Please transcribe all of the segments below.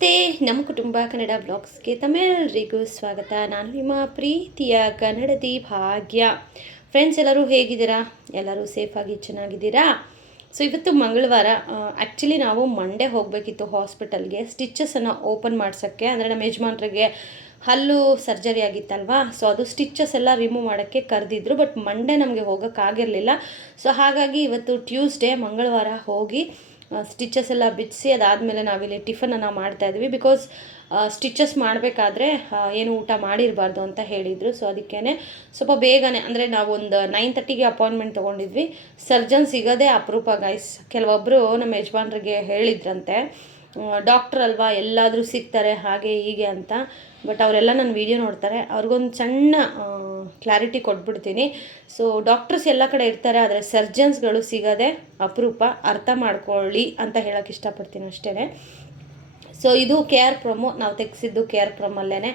ನಮಸ್ತೆ, ನಮ್ಮ ಕುಟುಂಬ ಕನ್ನಡ ಬ್ಲಾಗ್ಸ್ಗೆ ತಮ್ಮೆಲ್ಲರಿಗೂ ಸ್ವಾಗತ. ನಾನು ನಿಮ್ಮ ಪ್ರೀತಿಯ ಕನ್ನಡತಿ ಭಾಗ್ಯ. ಫ್ರೆಂಡ್ಸ್, ಎಲ್ಲರೂ ಹೇಗಿದ್ದೀರಾ? ಎಲ್ಲರೂ ಸೇಫಾಗಿ ಚೆನ್ನಾಗಿದ್ದೀರಾ? ಸೊ ಇವತ್ತು ಮಂಗಳವಾರ. ಆ್ಯಕ್ಚುಲಿ ನಾವು ಮಂಡೇ ಹೋಗಬೇಕಿತ್ತು ಹಾಸ್ಪಿಟಲ್ಗೆ ಸ್ಟಿಚಸನ್ನು ಓಪನ್ ಮಾಡ್ಸೋಕ್ಕೆ. ಅಂದರೆ ನಮ್ಮ ಯಜಮಾನ್ರಿಗೆ ಹಲ್ಲು ಸರ್ಜರಿ ಆಗಿತ್ತಲ್ವಾ, ಸೊ ಅದು ಸ್ಟಿಚಸ್ ಎಲ್ಲ ರಿಮೂವ್ ಮಾಡೋಕ್ಕೆ ಕರೆದಿದ್ರು. ಬಟ್ ಮಂಡೇ ನಮಗೆ ಹೋಗೋಕ್ಕಾಗಿರಲಿಲ್ಲ. ಸೊ ಹಾಗಾಗಿ ಇವತ್ತು ಟ್ಯೂಸ್ಡೇ, ಮಂಗಳವಾರ ಹೋಗಿ ಸ್ಟಿಚಸ್ ಎಲ್ಲ ಬಿಡಿಸಿ ಅದಾದಮೇಲೆ ನಾವಿಲ್ಲಿ ಟಿಫನನ್ನು ಮಾಡ್ತಾಯಿದ್ವಿ. ಬಿಕಾಸ್ ಸ್ಟಿಚಸ್ ಮಾಡಬೇಕಾದ್ರೆ ಏನು ಊಟ ಮಾಡಿರಬಾರ್ದು ಅಂತ ಹೇಳಿದರು. ಸೊ ಅದಕ್ಕೇ ಸ್ವಲ್ಪ ಬೇಗನೆ, ಅಂದರೆ ನಾವು ಒಂದು 9:30ಗೆ ಅಪಾಯಿಂಟ್ಮೆಂಟ್ ತೊಗೊಂಡಿದ್ವಿ. ಸರ್ಜನ್ ಸಿಗೋದೇ ಅಪರೂಪ ಗೈಸ್. ಕೆಲವೊಬ್ಬರು ನಮ್ಮ ಯಜಮಾನ್ರಿಗೆ ಹೇಳಿದ್ರಂತೆ, ಡಾಕ್ಟ್ರ್ ಅಲ್ವಾ ಎಲ್ಲಾದರೂ ಸಿಗ್ತಾರೆ ಹಾಗೆ ಹೀಗೆ ಅಂತ. ಬಟ್ ಅವರೆಲ್ಲ ನನ್ನ ವೀಡಿಯೋ ನೋಡ್ತಾರೆ, ಅವ್ರಿಗೊಂದು ಸಣ್ಣ ಕ್ಲಾರಿಟಿ ಕೊಟ್ಬಿಡ್ತೀನಿ. ಸೊ ಡಾಕ್ಟರ್ಸ್ ಎಲ್ಲ ಕಡೆ ಇರ್ತಾರೆ, ಆದರೆ ಸರ್ಜನ್ಸ್ಗಳು ಸಿಗೋದೇ ಅಪರೂಪ. ಅರ್ಥ ಮಾಡ್ಕೊಳ್ಳಿ ಅಂತ ಹೇಳೋಕ್ಕೆ ಇಷ್ಟಪಡ್ತೀನಿ ಅಷ್ಟೇ. ಸೊ ಇದು KR ಪ್ರೊಮೋ, ನಾವು ತೆಗೆಸಿದ್ದು KR ಪ್ರೊಮಲ್ಲೇ.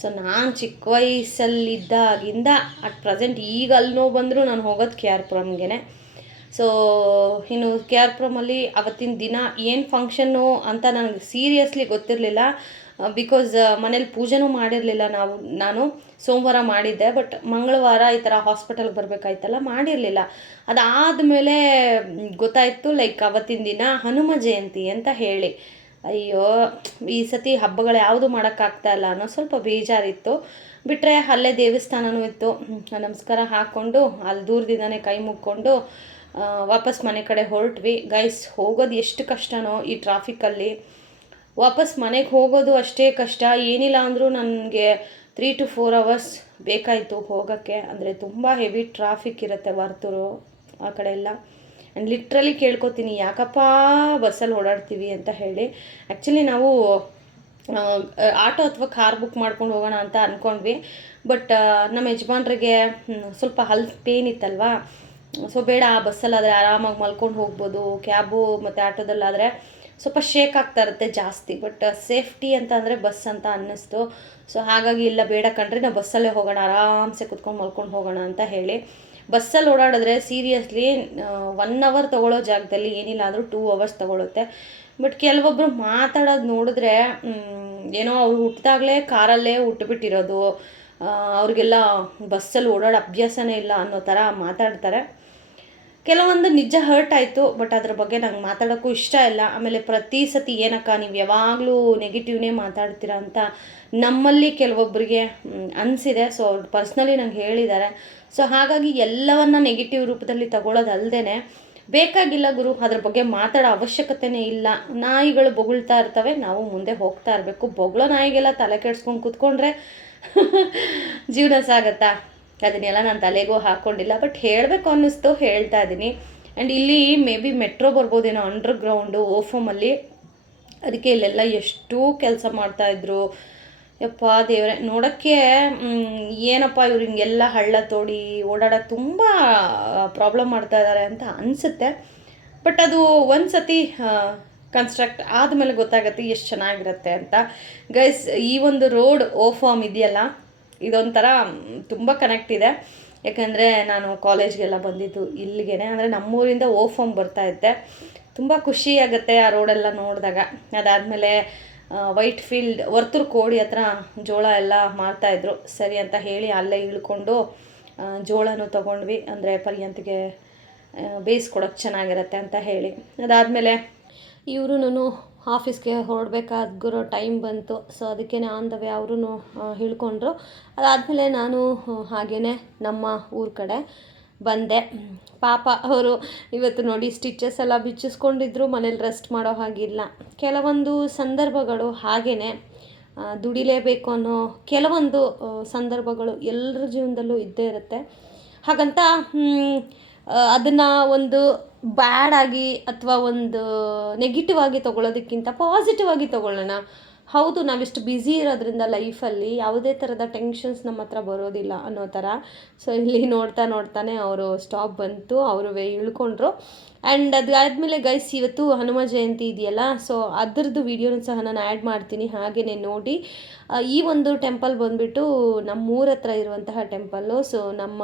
ಸೊ ನಾನು ಚಿಕ್ಕ ವಯಸ್ಸಲ್ಲಿದ್ದಾಗಿಂದ ಅಟ್ ಪ್ರೆಸೆಂಟ್ ಈಗ ಅಲ್ಲಿ ನೋವು ಬಂದರೂ ನಾನು ಹೋಗೋದು KR ಪ್ರೊಮ್ಗೆ. ಸೊ ಇನ್ನು KR ಪ್ರೊಮಲ್ಲಿ ಅವತ್ತಿನ ದಿನ ಏನು ಫಂಕ್ಷನ್ನು ಅಂತ ನನಗೆ ಸೀರಿಯಸ್ಲಿ ಗೊತ್ತಿರಲಿಲ್ಲ. ಬಿಕಾಸ್ ಮನೇಲಿ ಪೂಜೆನೂ ಮಾಡಿರಲಿಲ್ಲ. ನಾನು ಸೋಮವಾರ ಮಾಡಿದ್ದೆ, ಬಟ್ ಮಂಗಳವಾರ ಈ ಥರ ಹಾಸ್ಪಿಟಲ್ಗೆ ಬರಬೇಕಾಯ್ತಲ್ಲ, ಮಾಡಿರಲಿಲ್ಲ. ಅದಾದಮೇಲೆ ಗೊತ್ತಾಯಿತು, ಲೈಕ್ ಅವತ್ತಿನ ದಿನ ಹನುಮ ಜಯಂತಿ ಅಂತ ಹೇಳಿ. ಅಯ್ಯೋ, ಈ ಸತಿ ಹಬ್ಬಗಳು ಯಾವುದು ಮಾಡೋಕ್ಕಾಗ್ತಾ ಇಲ್ಲ ಅನ್ನೋ ಸ್ವಲ್ಪ ಬೇಜಾರಿತ್ತು. ಬಿಟ್ಟರೆ ಅಲ್ಲೇ ದೇವಸ್ಥಾನವೂ ಇತ್ತು. ನಮಸ್ಕಾರ ಹಾಕ್ಕೊಂಡು ಅಲ್ಲಿ ದೂರದಿಂದನೇ ಕೈ ಮುಕ್ಕೊಂಡು ವಾಪಸ್ ಮನೆ ಕಡೆ ಹೊರಟ್ವಿ. ಗೈಸ್, ಹೋಗೋದು ಎಷ್ಟು ಕಷ್ಟನೋ ಈ ಟ್ರಾಫಿಕಲ್ಲಿ. ವಾಪಸ್ ಮನೆಗೆ ಹೋಗೋದು ಅಷ್ಟೇ ಕಷ್ಟ. ಏನಿಲ್ಲ ಅಂದರೂ ನನಗೆ 3 to 4 hours ಬೇಕಾಯಿತು ಹೋಗೋಕ್ಕೆ. ಅಂದರೆ ತುಂಬ ಹೆವಿ ಟ್ರಾಫಿಕ್ ಇರುತ್ತೆ ವರ್ತೂರು ಆ ಕಡೆ ಎಲ್ಲ. ಆ್ಯಂಡ್ ಲಿಟ್ರಲಿ ಕೇಳ್ಕೊತೀನಿ, ಯಾಕಪ್ಪ ಬಸ್ಸಲ್ಲಿ ಓಡಾಡ್ತೀವಿ ಅಂತ ಹೇಳಿ. ಆ್ಯಕ್ಚುಲಿ ನಾವು ಆಟೋ ಅಥವಾ ಕಾರ್ ಬುಕ್ ಮಾಡ್ಕೊಂಡು ಹೋಗೋಣ ಅಂತ ಅಂದ್ಕೊಂಡ್ವಿ. ಬಟ್ ನಮ್ಮ ಯಜಮಾನ್ರಿಗೆ ಸ್ವಲ್ಪ ಹಲ್ತ್ ಪೇನ್ ಇತ್ತಲ್ವಾ, ಸೊ ಬೇಡ, ಆ ಬಸ್ಸಲ್ಲಾದರೆ ಆರಾಮಾಗಿ ಮಲ್ಕೊಂಡು ಹೋಗ್ಬೋದು. ಕ್ಯಾಬು ಮತ್ತು ಆಟೋದಲ್ಲಾದರೆ ಸ್ವಲ್ಪ ಶೇಕ್ ಆಗ್ತಾ ಇರುತ್ತೆ ಜಾಸ್ತಿ. ಬಟ್ ಸೇಫ್ಟಿ ಅಂತ ಅಂದರೆ ಬಸ್ ಅಂತ ಅನ್ನಿಸ್ತು. ಸೊ ಹಾಗಾಗಿ ಇಲ್ಲ, ಬೇಡ ಕಣ್ರಿ, ನಾವು ಬಸ್ಸಲ್ಲೇ ಹೋಗೋಣ, ಆರಾಮ್ಸೆ ಕುತ್ಕೊಂಡು ಮಲ್ಕೊಂಡು ಹೋಗೋಣ ಅಂತ ಹೇಳಿ ಬಸ್ಸಲ್ಲಿ ಓಡಾಡಿದ್ರೆ ಸೀರಿಯಸ್ಲಿ 1 hour ತೊಗೊಳ್ಳೋ ಜಾಗದಲ್ಲಿ ಏನಿಲ್ಲ ಅಂದರೂ 2 hours ತೊಗೊಳುತ್ತೆ. ಬಟ್ ಕೆಲವೊಬ್ಬರು ಮಾತಾಡೋದು ನೋಡಿದ್ರೆ ಏನೋ ಅವ್ರು ಹುಟ್ಟಿದಾಗಲೇ ಕಾರಲ್ಲೇ ಹುಟ್ಟುಬಿಟ್ಟಿರೋದು, ಅವ್ರಿಗೆಲ್ಲ ಬಸ್ಸಲ್ಲಿ ಓಡಾಡೋ ಅಭ್ಯಾಸನೇ ಇಲ್ಲ ಅನ್ನೋ ಥರ ಮಾತಾಡ್ತಾರೆ. ಕೆಲವೊಂದು ನಿಜ ಹರ್ಟ್ ಆಯಿತು, ಬಟ್ ಅದ್ರ ಬಗ್ಗೆ ನಂಗೆ ಮಾತಾಡೋಕ್ಕೂ ಇಷ್ಟ ಇಲ್ಲ. ಆಮೇಲೆ ಪ್ರತಿ ಸತಿ ಏನಕ್ಕ ನೀವು ಯಾವಾಗಲೂ ನೆಗೆಟಿವ್ನೇ ಮಾತಾಡ್ತೀರಾ ಅಂತ ನಮ್ಮಲ್ಲಿ ಕೆಲವೊಬ್ಬರಿಗೆ ಅನಿಸಿದೆ. ಸೊ ಅವ್ರು ಪರ್ಸ್ನಲಿ ನಂಗೆ ಹೇಳಿದ್ದಾರೆ. ಸೊ ಹಾಗಾಗಿ ಎಲ್ಲವನ್ನ ನೆಗೆಟಿವ್ ರೂಪದಲ್ಲಿ ತಗೊಳ್ಳೋದಲ್ದೇ, ಬೇಕಾಗಿಲ್ಲ ಗುರು, ಅದ್ರ ಬಗ್ಗೆ ಮಾತಾಡೋ ಅವಶ್ಯಕತೆನೇ ಇಲ್ಲ. ನಾಯಿಗಳು ಬೊಗಳ್ತಾ ಇರ್ತವೆ, ನಾವು ಮುಂದೆ ಹೋಗ್ತಾ ಇರಬೇಕು. ಬೊಗಳೋ ನಾಯಿಗೆಲ್ಲ ತಲೆ ಕೆಡ್ಸ್ಕೊಂಡು ಕೂತ್ಕೊಂಡ್ರೆ ಜೀವನ ಸಾಗತ್ತಾ? ಅದನ್ನೆಲ್ಲ ನಾನು ತಲೆಗೂ ಹಾಕ್ಕೊಂಡಿಲ್ಲ. ಬಟ್ ಹೇಳಬೇಕು ಅನ್ನಿಸ್ತು, ಹೇಳ್ತಾ ಇದ್ದೀನಿ. ಆ್ಯಂಡ್ ಇಲ್ಲಿ ಮೇ ಬಿ ಮೆಟ್ರೋ ಬರ್ಬೋದೇನೋ ಅಂಡರ್ಗ್ರೌಂಡು ಓಫೋಮಲ್ಲಿ. ಅದಕ್ಕೆ ಇಲ್ಲೆಲ್ಲ ಎಷ್ಟು ಕೆಲಸ ಮಾಡ್ತಾಯಿದ್ರು. ಯಪ್ಪ ದೇವರೇ, ನೋಡೋಕ್ಕೆ ಏನಪ್ಪ ಇವ್ರು ಹಿಂಗೆಲ್ಲ ಹಳ್ಳ ತೋಡಿ ಓಡಾಡೋಕ್ಕೆ ತುಂಬ ಪ್ರಾಬ್ಲಮ್ ಮಾಡ್ತಾ ಇದ್ದಾರೆ ಅಂತ ಅನಿಸುತ್ತೆ. ಬಟ್ ಅದು ಒಂದು ಸತಿ ಕನ್ಸ್ಟ್ರಕ್ಟ್ ಆದಮೇಲೆ ಗೊತ್ತಾಗುತ್ತೆ ಎಷ್ಟು ಚೆನ್ನಾಗಿರುತ್ತೆ ಅಂತ. ಗೈಸ್, ಈ ಒಂದು ರೋಡ್ ಓಫಾಮ್ ಇದೆಯಲ್ಲ, ಇದೊಂಥರ ತುಂಬ ಕನೆಕ್ಟ್ ಇದೆ. ಯಾಕಂದರೆ ನಾನು ಕಾಲೇಜ್ಗೆಲ್ಲ ಬಂದಿದ್ದು ಇಲ್ಲಿಗೆ, ಅಂದರೆ ನಮ್ಮೂರಿಂದ ಓಫಾಮ್ ಬರ್ತಾಯಿದ್ದೆ. ತುಂಬ ಖುಷಿಯಾಗುತ್ತೆ ಆ ರೋಡೆಲ್ಲ ನೋಡಿದಾಗ. ಅದಾದಮೇಲೆ ವೈಟ್ ಫೀಲ್ಡ್, ವರ್ತೂರು ಕೋಡಿ ಹತ್ರ ಜೋಳ ಎಲ್ಲ ಮಾರ್ತಾಯಿದ್ರು. ಸರಿ ಅಂತ ಹೇಳಿ ಅಲ್ಲೇ ಇಳ್ಕೊಂಡು ಜೋಳನೂ ತೊಗೊಂಡ್ವಿ. ಅಂದರೆ ಪರ್ಯಂತಿಗೆ ಬೇಯಿಸ್ಕೊಡೋಕ್ಕೆ ಚೆನ್ನಾಗಿರುತ್ತೆ ಅಂತ ಹೇಳಿ. ಅದಾದಮೇಲೆ ಇವ್ರೂ ಆಫೀಸ್ಗೆ ಹೊರಡ್ಬೇಕಾಗಿರೋ ಟೈಮ್ ಬಂತು. ಸೊ ಅದಕ್ಕೇ ಆನ್ ದ ವೇ ಅವರೂ ಇಳ್ಕೊಂಡ್ರು. ಅದಾದಮೇಲೆ ನಾನು ಹಾಗೇ ನಮ್ಮ ಊರ ಕಡೆ ಬಂದೆ. ಪಾಪ ಅವರು ಇವತ್ತು ನೋಡಿ ಸ್ಟಿಚಸ್ ಎಲ್ಲ ಬಿಚ್ಚಿಸ್ಕೊಂಡಿದ್ರು. ಮನೇಲಿ ರೆಸ್ಟ್ ಮಾಡೋ ಹಾಗಿಲ್ಲ. ಕೆಲವೊಂದು ಸಂದರ್ಭಗಳು ಹಾಗೇ ದುಡಿಲೇಬೇಕು ಅನ್ನೋ ಕೆಲವೊಂದು ಸಂದರ್ಭಗಳು ಎಲ್ಲರ ಜೀವನದಲ್ಲೂ ಇದ್ದೇ ಇರುತ್ತೆ. ಹಾಗಂತ ಅದನ್ನು ಒಂದು ಬ್ಯಾಡಾಗಿ ಅಥವಾ ಒಂದು ನೆಗೆಟಿವ್ ಆಗಿ ತೊಗೊಳ್ಳೋದಕ್ಕಿಂತ ಪಾಸಿಟಿವ್ ಆಗಿ ತೊಗೊಳ್ಳೋಣ. ಹೌದು, ನಾವಿಷ್ಟು ಬ್ಯುಸಿ ಇರೋದ್ರಿಂದ ಲೈಫಲ್ಲಿ ಯಾವುದೇ ಥರದ ಟೆನ್ಷನ್ಸ್ ನಮ್ಮ ಹತ್ರ ಬರೋದಿಲ್ಲ ಅನ್ನೋ ಥರ. ಸೊ ಇಲ್ಲಿ ನೋಡ್ತಾನೆ ಅವರು ಸ್ಟಾಪ್ ಬಂತು, ಅವರು ಇಳ್ಕೊಂಡ್ರು. ಆ್ಯಂಡ್ ಅದಾದಮೇಲೆ ಗೈಸ್, ಇವತ್ತು ಹನುಮ ಜಯಂತಿ ಇದೆಯಲ್ಲ, ಸೊ ಅದರದ್ದು ವೀಡಿಯೋನ ಸಹ ನಾನು ಆ್ಯಡ್ ಮಾಡ್ತೀನಿ, ಹಾಗೆಯೇ ನೋಡಿ. ಈ ಒಂದು ಟೆಂಪಲ್ ಬಂದುಬಿಟ್ಟು ನಮ್ಮೂರ ಹತ್ರ ಇರುವಂತಹ ಟೆಂಪಲ್ಲು. ಸೊ ನಮ್ಮ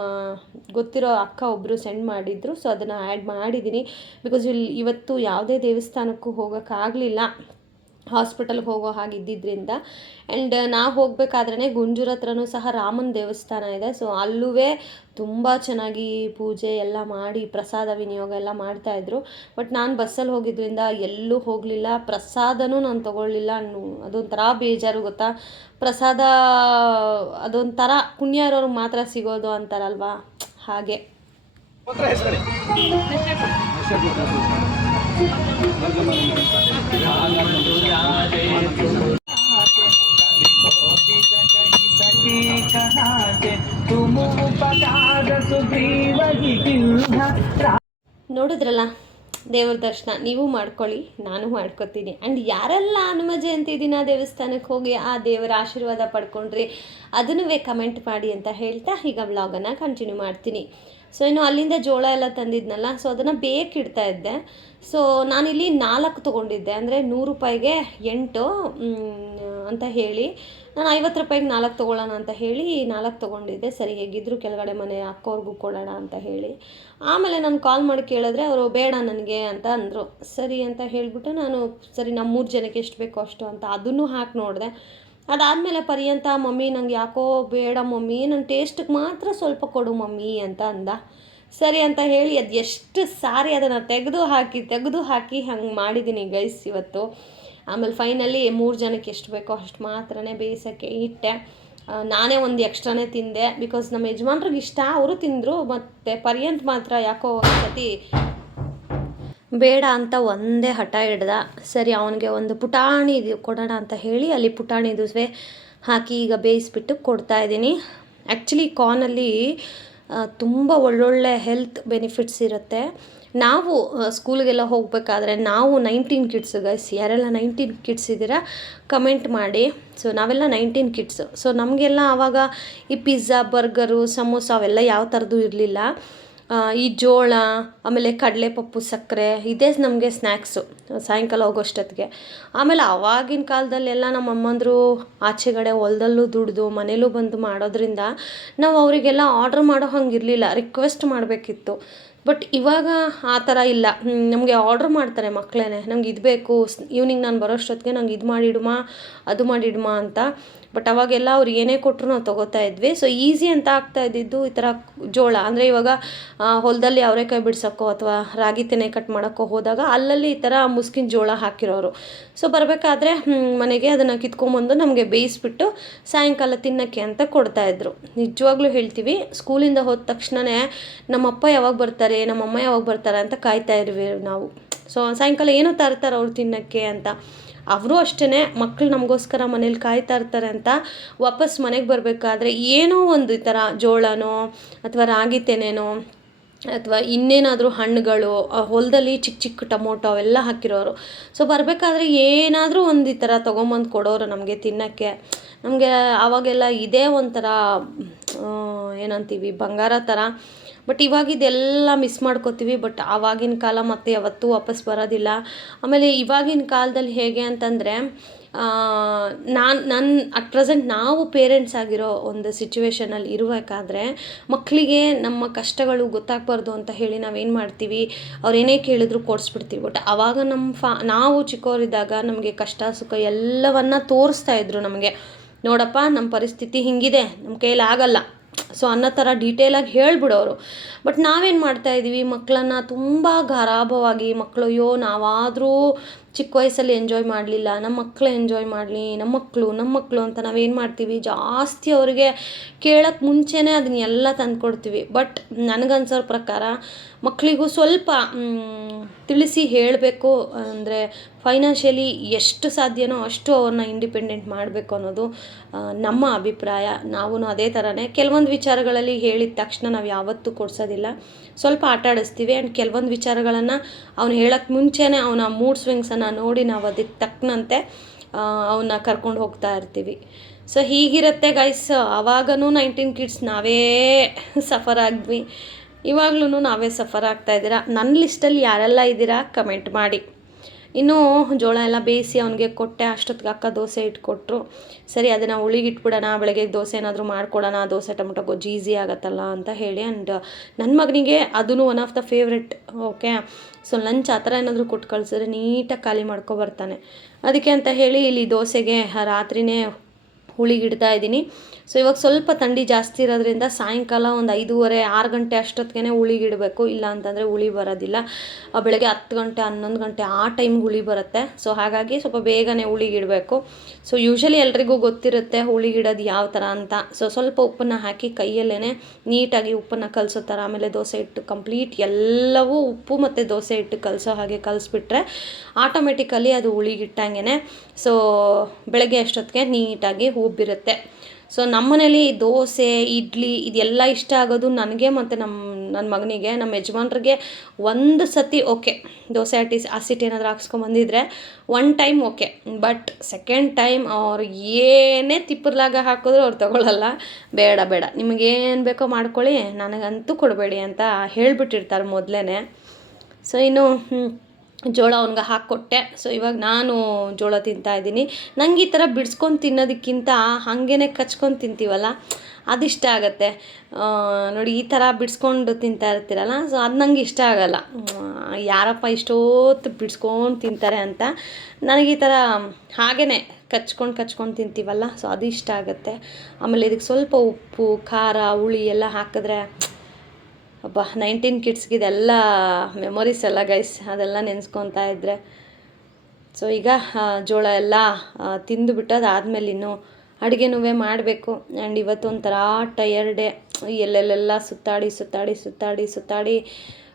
ಗೊತ್ತಿರೋ ಅಕ್ಕ ಒಬ್ಬರು ಸೆಂಡ್ ಮಾಡಿದ್ರು. ಸೊ ಅದನ್ನು ಆ್ಯಡ್ ಮಾಡಿದ್ದೀನಿ. ಬಿಕಾಸ್ ಇವತ್ತು ಯಾವುದೇ ದೇವಸ್ಥಾನಕ್ಕೂ ಹೋಗೋಕ್ಕಾಗಲಿಲ್ಲ. ಹಾಸ್ಪಿಟಲ್ಗೆ ಹೋಗೋ ಹಾಗೆ ಇದ್ದಿದ್ದರಿಂದ. ಆ್ಯಂಡ್ ನಾವು ಹೋಗಬೇಕಾದ್ರೇ ಗುಂಜೂರು ಹತ್ರನೂ ಸಹ ರಾಮನ ದೇವಸ್ಥಾನ ಇದೆ. ಸೊ ಅಲ್ಲೂ ತುಂಬ ಚೆನ್ನಾಗಿ ಪೂಜೆ ಎಲ್ಲ ಮಾಡಿ ಪ್ರಸಾದ ವಿನಿಯೋಗ ಎಲ್ಲ ಮಾಡ್ತಾಯಿದ್ರು. ಬಟ್ ನಾನು ಬಸ್ಸಲ್ಲಿ ಹೋಗಿದ್ದರಿಂದ ಎಲ್ಲೂ ಹೋಗಲಿಲ್ಲ, ಪ್ರಸಾದನೂ ನಾನು ತೊಗೊಳ್ಳಿಲ್ಲ. ಅದೊಂಥರ ಬೇಜಾರು ಗೊತ್ತಾ. ಪ್ರಸಾದ ಅದೊಂಥರ ಪುಣ್ಯ ಇರೋರಿಗೆ ಮಾತ್ರ ಸಿಗೋದು ಅಂತಾರಲ್ವಾ, ಹಾಗೆ. ನೋಡಿದ್ರಲ್ಲ ದೇವ್ರ ದರ್ಶನ ನೀವು ಮಾಡ್ಕೊಳ್ಳಿ, ನಾನು ಮಾಡ್ಕೊತೀನಿ. ಆ್ಯಂಡ್ ಯಾರೆಲ್ಲ ಹನುಮ ಜಯಂತಿ ದಿನ ದೇವಸ್ಥಾನಕ್ಕೆ ಹೋಗಿ ಆ ದೇವರ ಆಶೀರ್ವಾದ ಪಡ್ಕೊಂಡ್ರಿ ಅದನ್ನೂ ಕಮೆಂಟ್ ಮಾಡಿ ಅಂತ ಹೇಳ್ತಾ ಈಗ ವ್ಲಾಗನ್ನು ಕಂಟಿನ್ಯೂ ಮಾಡ್ತೀನಿ. ಸೊ ಇನ್ನು ಅಲ್ಲಿಂದ ಜೋಳ ಎಲ್ಲ ತಂದಿದ್ನಲ್ಲ, ಸೊ ಅದನ್ನು ಬೇಕಿಡ್ತಾ ಇದ್ದೆ. ಸೊ ನಾನಿಲ್ಲಿ 4 ತೊಗೊಂಡಿದ್ದೆ, ಅಂದರೆ 100 ರೂಪಾಯಿಗೆ 8 ಅಂತ ಹೇಳಿ ನಾನು 50 ರೂಪಾಯಿಗೆ 4 ತೊಗೊಳ್ಳೋಣ ಅಂತ ಹೇಳಿ 4 ತೊಗೊಂಡಿದ್ದೆ. ಸರಿ ಹೇಗಿದ್ದರೂ ಕೆಳಗಡೆ ಮನೆ ಅಕ್ಕೋರ್ಗೂ ಕೊಡೋಣ ಅಂತ ಹೇಳಿ. ಆಮೇಲೆ ನಾನು ಕಾಲ್ ಮಾಡಿ ಕೇಳಿದ್ರೆ ಅವರು ಬೇಡ ನನಗೆ ಅಂತ ಅಂದರು. ಸರಿ ಅಂತ ಹೇಳಿಬಿಟ್ಟು ನಾನು ಸರಿ ನಮ್ಮ 3 ಜನಕ್ಕೆ ಎಷ್ಟು ಬೇಕೋ ಅಷ್ಟು ಅಂತ ಅದನ್ನು ಹಾಕಿ ನೋಡಿದೆ. ಅದಾದಮೇಲೆ ಪರ್ಯಂತ ಮಮ್ಮಿ ನಂಗೆ ಯಾಕೋ ಬೇಡ ಮಮ್ಮಿ, ನನ್ನ ಟೇಸ್ಟಿಗೆ ಮಾತ್ರ ಸ್ವಲ್ಪ ಕೊಡು ಮಮ್ಮಿ ಅಂತ ಅಂದ. ಸರಿ ಅಂತ ಹೇಳಿ ಅದು ಎಷ್ಟು ಸಾರಿ ಅದನ್ನು ತೆಗೆದು ಹಾಕಿ ಹಂಗೆ ಮಾಡಿದ್ದೀನಿ ಗೈಸ್ ಇವತ್ತು. ಆಮೇಲೆ ಫೈನಲಿ 3 ಜನಕ್ಕೆ ಎಷ್ಟು ಬೇಕೋ ಅಷ್ಟು ಮಾತ್ರನೇ ಬೇಯಿಸೋಕ್ಕೆ ಇಟ್ಟೆ. ನಾನೇ ಒಂದು ಎಕ್ಸ್ಟ್ರಾನೇ ತಿಂದೆ, ಬಿಕಾಸ್ ನಮ್ಮ ಯಜಮಾನ್ರಿಗೆ ಇಷ್ಟ, ಅವರು ತಿಂದರು. ಮತ್ತು ಪರ್ಯಂತ್ ಮಾತ್ರ ಯಾಕೋ ಒಂದ್ಸತಿ ಬೇಡ ಅಂತ ಒಂದೇ ಹಠ ಹಿಡ್ದ. ಸರಿ ಅವನಿಗೆ ಒಂದು ಪುಟಾಣಿ ಕೊಡೋಣ ಅಂತ ಹೇಳಿ ಅಲ್ಲಿ ಪುಟಾಣಿದು ಹಾಕಿ ಈಗ ಬೇಯಿಸ್ಬಿಟ್ಟು ಕೊಡ್ತಾಯಿದ್ದೀನಿ. ಆ್ಯಕ್ಚುಲಿ ಕಾರ್ನಲ್ಲಿ ತುಂಬ ಒಳ್ಳೊಳ್ಳೆ ಹೆಲ್ತ್ ಬೆನಿಫಿಟ್ಸ್ ಇರುತ್ತೆ. ನಾವು ಸ್ಕೂಲಿಗೆಲ್ಲ ಹೋಗಬೇಕಾದ್ರೆ ನಾವು 19 ಕಿಡ್ಸ್ ಗೈಸ್, ಯಾರೆಲ್ಲ 19 ಕಿಡ್ಸ್ ಇದ್ದೀರಾ ಕಮೆಂಟ್ ಮಾಡಿ. ಸೊ ನಾವೆಲ್ಲ 19 ಕಿಡ್ಸು. ಸೊ ನಮಗೆಲ್ಲ ಆವಾಗ ಈ ಪಿಜ್ಜಾ, ಬರ್ಗರು, ಸಮೋಸ ಅವೆಲ್ಲ ಯಾವ ಥರದ್ದು ಇರಲಿಲ್ಲ. ಈ ಜೋಳ, ಆಮೇಲೆ ಕಡಲೆಪಪ್ಪು, ಸಕ್ಕರೆ ಇದೇ ನಮಗೆ ಸ್ನ್ಯಾಕ್ಸು ಸಾಯಂಕಾಲ ಹೋಗೋಷ್ಟೊತ್ತಿಗೆ. ಆಮೇಲೆ ಆವಾಗಿನ ಕಾಲದಲ್ಲೆಲ್ಲ ನಮ್ಮ ಅಮ್ಮಂದರು ಆಚೆಗಡೆ ಹೊಲದಲ್ಲೂ ದುಡ್ದು ಮನೇಲೂ ಬಂದು ಮಾಡೋದ್ರಿಂದ ನಾವು ಅವರಿಗೆಲ್ಲ ಆರ್ಡ್ರ್ ಮಾಡೋ ಹಂಗೆ ಇರಲಿಲ್ಲ, ರಿಕ್ವೆಸ್ಟ್ ಮಾಡಬೇಕಿತ್ತು. ಬಟ್ ಇವಾಗ ಆ ಥರ ಇಲ್ಲ. ನಮಗೆ ಆರ್ಡ್ರ್ ಮಾಡ್ತಾರೆ ಮಕ್ಕಳೇ, ನಂಗೆ ಇದು ಬೇಕು, ಈವ್ನಿಂಗ್ ನಾನು ಬರೋಷ್ಟೊತ್ತಿಗೆ ನಂಗೆ ಇದು ಮಾಡಿಡುಮಾ, ಅದು ಮಾಡಿಡುಮಾ ಅಂತ. ಬಟ್ ಅವಾಗೆಲ್ಲ ಅವ್ರು ಏನೇ ಕೊಟ್ಟರು ನಾವು ತೊಗೋತಾ ಇದ್ವಿ. ಸೊ ಈಸಿ ಅಂತ ಆಗ್ತಾ ಇದ್ದಿದ್ದು ಈ ಥರ ಜೋಳ. ಅಂದರೆ ಇವಾಗ ಹೊಲದಲ್ಲಿ ಅವರೆಕಾಯಿ ಬಿಡ್ಸೋಕ್ಕೋ ಅಥವಾ ರಾಗಿ ತೆನೆ ಕಟ್ ಮಾಡೋಕ್ಕೋ ಹೋದಾಗ ಅಲ್ಲಲ್ಲಿ ಈ ಥರ ಮುಸ್ಕಿನ ಜೋಳ ಹಾಕಿರೋರು. ಸೊ ಬರಬೇಕಾದ್ರೆ ಮನೆಗೆ ಅದನ್ನು ಕಿತ್ಕೊಂಬಂದು ನಮಗೆ ಬೇಯಿಸ್ಬಿಟ್ಟು ಸಾಯಂಕಾಲ ತಿನ್ನೋಕ್ಕೆ ಅಂತ ಕೊಡ್ತಾಯಿದ್ರು. ನಿಜವಾಗ್ಲೂ ಹೇಳ್ತೀವಿ, ಸ್ಕೂಲಿಂದ ಹೋದ ತಕ್ಷಣವೇ ನಮ್ಮಪ್ಪ ಯಾವಾಗ ಬರ್ತಾರೆ, ನಮ್ಮಮ್ಮ ಯಾವಾಗ ಬರ್ತಾರೆ ಅಂತ ಕಾಯ್ತಾ ಇರ್ವಿ ನಾವು. ಸೊ ಸಾಯಂಕಾಲ ಏನೋ ತರ್ತಾರೆ ಅವ್ರು ತಿನ್ನೋಕ್ಕೆ ಅಂತ. ಅವರು ಅಷ್ಟೇ, ಮಕ್ಕಳು ನಮಗೋಸ್ಕರ ಮನೇಲಿ ಕಾಯ್ತಾ ಇರ್ತಾರೆ ಅಂತ ವಾಪಸ್ ಮನೆಗೆ ಬರಬೇಕಾದ್ರೆ ಏನೋ ಒಂದು ಈ ಥರ ಜೋಳನೋ ಅಥವಾ ರಾಗಿ ತೆನೆನೋ ಅಥವಾ ಇನ್ನೇನಾದರೂ ಹಣ್ಣುಗಳು, ಹೊಲದಲ್ಲಿ ಚಿಕ್ಕ ಚಿಕ್ಕ ಟೊಮೊಟೊ ಅವೆಲ್ಲ ಹಾಕಿರೋರು. ಸೊ ಬರಬೇಕಾದ್ರೆ ಏನಾದರೂ ಒಂದು ಈ ಥರ ತೊಗೊಂಬಂದು ಕೊಡೋರು ನಮಗೆ ತಿನ್ನೋಕ್ಕೆ. ನಮಗೆ ಆವಾಗೆಲ್ಲ ಇದೇ ಒಂಥರ ಏನಂತೀವಿ ಬಂಗಾರ ಥರ. ಬಟ್ ಇವಾಗ ಇದೆಲ್ಲ ಮಿಸ್ ಮಾಡ್ಕೋತೀವಿ. ಬಟ್ ಆವಾಗಿನ ಕಾಲ ಮತ್ತೆ ಯಾವತ್ತೂ ವಾಪಸ್ ಬರೋದಿಲ್ಲ. ಆಮೇಲೆ ಇವಾಗಿನ ಕಾಲದಲ್ಲಿ ಹೇಗೆ ಅಂತಂದರೆ ನನ್ನ ಅಟ್ ಪ್ರೆಸೆಂಟ್ ನಾವು ಪೇರೆಂಟ್ಸ್ ಆಗಿರೋ ಒಂದು ಸಿಚುವೇಷನಲ್ಲಿ ಇರಬೇಕಾದ್ರೆ ಮಕ್ಕಳಿಗೆ ನಮ್ಮ ಕಷ್ಟಗಳು ಗೊತ್ತಾಗಬಾರ್ದು ಅಂತ ಹೇಳಿ ನಾವೇನು ಮಾಡ್ತೀವಿ, ಅವ್ರೇನೇ ಕೇಳಿದ್ರು ಕೊಡಿಸ್ಬಿಡ್ತೀವಿ. ಬಟ್ ಆವಾಗ ನಾವು ಚಿಕ್ಕವರಿದ್ದಾಗ ನಮಗೆ ಕಷ್ಟ ಸುಖ ಎಲ್ಲವನ್ನ ತೋರಿಸ್ತಾ ಇದ್ರು ನಮಗೆ. ನೋಡಪ್ಪ ನಮ್ಮ ಪರಿಸ್ಥಿತಿ ಹಿಂಗಿದೆ, ನಮ್ಮ ಕೈಯಲ್ಲಿ ಆಗಲ್ಲ, ಸೊ ಅನ್ನೋ ಥರ ಡೀಟೇಲಾಗಿ ಹೇಳ್ಬಿಡೋರು. ಬಟ್ ನಾವೇನು ಮಾಡ್ತಾಯಿದ್ದೀವಿ, ಮಕ್ಕಳನ್ನು ತುಂಬ ಗಾರಾಭವಾಗಿ, ಮಕ್ಕಳು ಅಯ್ಯೋ ನಾವಾದರೂ ಚಿಕ್ಕ ವಯಸ್ಸಲ್ಲಿ ಎಂಜಾಯ್ ಮಾಡಲಿಲ್ಲ, ನಮ್ಮ ಮಕ್ಕಳು ಎಂಜಾಯ್ ಮಾಡಲಿ, ನಮ್ಮ ಮಕ್ಕಳು ಅಂತ ನಾವೇನು ಮಾಡ್ತೀವಿ, ಜಾಸ್ತಿ ಅವರಿಗೆ ಕೇಳೋಕ್ಕೆ ಮುಂಚೆನೇ ಅದನ್ನೆಲ್ಲ ತಂದುಕೊಡ್ತೀವಿ. ಬಟ್ ನನಗನ್ಸೋ ಪ್ರಕಾರ ಮಕ್ಕಳಿಗೂ ಸ್ವಲ್ಪ ತಿಳಿಸಿ ಹೇಳಬೇಕು. ಅಂದರೆ ಫೈನಾನ್ಷಿಯಲಿ ಎಷ್ಟು ಸಾಧ್ಯನೋ ಅಷ್ಟು ಅವ್ರನ್ನ ಇಂಡಿಪೆಂಡೆಂಟ್ ಮಾಡಬೇಕು ಅನ್ನೋದು ನಮ್ಮ ಅಭಿಪ್ರಾಯ. ನಾವು ಅದೇ ಥರನೇ ಕೆಲವೊಂದು ವಿಚಾರಗಳಲ್ಲಿ ಹೇಳಿದ ತಕ್ಷಣ ನಾವು ಯಾವತ್ತೂ ಕೊಡಿಸೋದಿಲ್ಲ, ಸ್ವಲ್ಪ ಆಟ ಆಡಿಸ್ತೀವಿ. ಆ್ಯಂಡ್ ಕೆಲವೊಂದು ವಿಚಾರಗಳನ್ನು ಅವ್ನು ಹೇಳೋಕ್ಕೆ ಮುಂಚೆನೇ ಅವನ ಮೂಡ್ ಸ್ವಿಂಗ್ಸನ್ನು ನೋಡಿ ನಾವು ಅದಕ್ಕೆ ತಕ್ಕನಂತೆ ಅವನ್ನ ಕರ್ಕೊಂಡು ಹೋಗ್ತಾ ಇರ್ತೀವಿ. ಸೊ ಹೀಗಿರುತ್ತೆ ಗೈಸ್. ಆವಾಗನೂ 19 ಕಿಡ್ಸ್ ನಾವೇ ಸಫರ್ ಆಗಿದ್ವಿ, ಇವಾಗ್ಲೂ ನಾವೇ ಸಫರ್ ಆಗ್ತಾಯಿದ್ದೀರಾ. ನನ್ನ ಲಿಸ್ಟಲ್ಲಿ ಯಾರೆಲ್ಲ ಇದ್ದೀರಾ ಕಮೆಂಟ್ ಮಾಡಿ. ಇನ್ನೂ ಜೋಳ ಎಲ್ಲ ಬೇಯಿಸಿ ಅವನಿಗೆ ಕೊಟ್ಟೆ. ಅಷ್ಟೊತ್ತಿಗೆ ಅಕ್ಕ ದೋಸೆ ಇಟ್ಕೊಟ್ರು. ಸರಿ ಅದನ್ನು ಹುಳಿಗೆ ಇಟ್ಬಿಡೋಣ, ಬೆಳಗ್ಗೆ ದೋಸೆ ಏನಾದರೂ ಮಾಡ್ಕೊಡೋಣ, ದೋಸೆ ಟೊಮೊಟೊ ಗೊಜ್ಜು ಈಸಿ ಆಗುತ್ತಲ್ಲ ಅಂತ ಹೇಳಿ. ಆ್ಯಂಡ್ ನನ್ನ ಮಗನಿಗೆ ಅದೂ one of the favourite. Okay, so lunch ಆ ಥರ ಏನಾದರೂ ಕೊಟ್ಟು ಕಳಿಸಿದ್ರೆ ನೀಟಾಗಿ ಖಾಲಿ ಮಾಡ್ಕೊಬರ್ತಾನೆ. ಅದಕ್ಕೆ ಅಂತ ಹೇಳಿ ಇಲ್ಲಿ ದೋಸೆಗೆ ರಾತ್ರಿಯೇ ಹುಳಿಗಿಡ್ತಾ ಇದ್ದೀನಿ. ಸೊ ಇವಾಗ ಸ್ವಲ್ಪ ಥಂಡಿ ಜಾಸ್ತಿ ಇರೋದ್ರಿಂದ ಸಾಯಂಕಾಲ ಒಂದು 5:30-6 ಗಂಟೆ ಅಷ್ಟೊತ್ತಿಗೆ ಹುಳಿಗಿಡಬೇಕು, ಇಲ್ಲ ಅಂತಂದರೆ ಹುಳಿ ಬರೋದಿಲ್ಲ. ಬೆಳಗ್ಗೆ 10 ಗಂಟೆ 11 ಗಂಟೆ ಆ ಟೈಮ್ಗೆ ಹುಳಿ ಬರುತ್ತೆ. ಸೊ ಹಾಗಾಗಿ ಸ್ವಲ್ಪ ಬೇಗನೆ ಹುಳಿಗಿಡಬೇಕು. ಸೊ ಯೂಶ್ವಲಿ ಎಲ್ರಿಗೂ ಗೊತ್ತಿರುತ್ತೆ ಹುಳಿಗಿಡೋದು ಯಾವ ಥರ ಅಂತ. ಸೊ ಸ್ವಲ್ಪ ಉಪ್ಪನ್ನು ಹಾಕಿ ಕೈಯಲ್ಲೇ ನೀಟಾಗಿ ಉಪ್ಪನ್ನು ಕಲಸೋ ಥರ, ಆಮೇಲೆ ದೋಸೆ ಹಿಟ್ಟು ಕಂಪ್ಲೀಟ್ ಎಲ್ಲವೂ ಉಪ್ಪು ಮತ್ತು ದೋಸೆ ಹಿಟ್ಟು ಕಲಸೋ ಹಾಗೆ ಕಲಿಸ್ಬಿಟ್ರೆ ಆಟೋಮೆಟಿಕಲಿ ಅದು ಹುಳಿಗಿಟ್ಟಂಗೆ ಸೊ ಬೆಳಗ್ಗೆ ಅಷ್ಟೊತ್ತಿಗೆ ನೀಟಾಗಿ ಉಬ್ಬಿರುತ್ತೆ. ಸೊ ನಮ್ಮನೇಲಿ ದೋಸೆ ಇಡ್ಲಿ ಇದೆಲ್ಲ ಇಷ್ಟ ಆಗೋದು ನನಗೆ ಮತ್ತು ನನ್ನ ಮಗನಿಗೆ. ನಮ್ಮ ಯಜಮಾನ್ರಿಗೆ ಒಂದು ಸತಿ ಓಕೆ, ದೋಸೆ ಹಸಿಟ್ಟು ಏನಾದರೂ ಹಾಕ್ಸ್ಕೊಂಬಂದಿದ್ರೆ 1 time okay, but second time ಅವ್ರು ಏನೇ ತಿಪ್ಪರ್ಲಾಗ ಹಾಕಿದ್ರು ಅವ್ರು ತೊಗೊಳ್ಳಲ್ಲ. ಬೇಡ ಬೇಡ ನಿಮಗೇನು ಬೇಕೋ ಮಾಡ್ಕೊಳ್ಳಿ, ನನಗಂತೂ ಕೊಡಬೇಡಿ ಅಂತ ಹೇಳಿಬಿಟ್ಟಿರ್ತಾರೆ ಮೊದಲೇ. ಸೊ ಇನ್ನು ಜೋಳ ಅವ್ನಿಗೆ ಹಾಕ್ಕೊಟ್ಟೆ. ಸೊ ಇವಾಗ ನಾನು ಜೋಳ ತಿಂತಾಯಿದ್ದೀನಿ. ನಂಗೆ ಈ ಥರ ಬಿಡಿಸ್ಕೊಂಡು ತಿನ್ನೋದಕ್ಕಿಂತ ಹಾಗೇ ಕಚ್ಕೊಂಡು ತಿಂತೀವಲ್ಲ ಅದಿಷ್ಟ ಆಗುತ್ತೆ ನೋಡಿ. ಈ ಥರ ಬಿಡಿಸ್ಕೊಂಡು ತಿಂತಾ ಇರ್ತೀರಲ್ಲ, ಸೊ ಅದು ನಂಗೆ ಇಷ್ಟ ಆಗೋಲ್ಲ. ಯಾರಪ್ಪ ಇಷ್ಟೊತ್ತು ಬಿಡಿಸ್ಕೊಂಡು ತಿಂತಾರೆ ಅಂತ. ನನಗೆ ಈ ಥರ ಹಾಗೇ ಕಚ್ಕೊಂಡು ತಿಂತೀವಲ್ಲ, ಸೊ ಅದು ಇಷ್ಟ ಆಗುತ್ತೆ. ಆಮೇಲೆ ಇದಕ್ಕೆ ಸ್ವಲ್ಪ ಉಪ್ಪು ಖಾರ ಹುಳಿ ಎಲ್ಲ ಹಾಕಿದ್ರೆ ಅಬ್ಬ 19 ಕಿಡ್ಸ್ಗೆ ಇದೆಲ್ಲ ಮೆಮೊರೀಸ್ ಎಲ್ಲ ಗೈಸ್, ಅದೆಲ್ಲ ನೆನೆಸ್ಕೊತಾ ಇದ್ದರೆ. ಸೊ ಈಗ ಜೋಳ ಎಲ್ಲ ತಿಂದುಬಿಟ್ಟು ಅದಾದಮೇಲೆ ಇನ್ನೂ ಅಡುಗೆನೂ ಮಾಡಬೇಕು. ಆ್ಯಂಡ್ ಇವತ್ತು ಒಂಥರ ಟಯರ್ಡೇ, ಎಲ್ಲೆಲ್ಲೆಲ್ಲ ಸುತ್ತಾಡಿ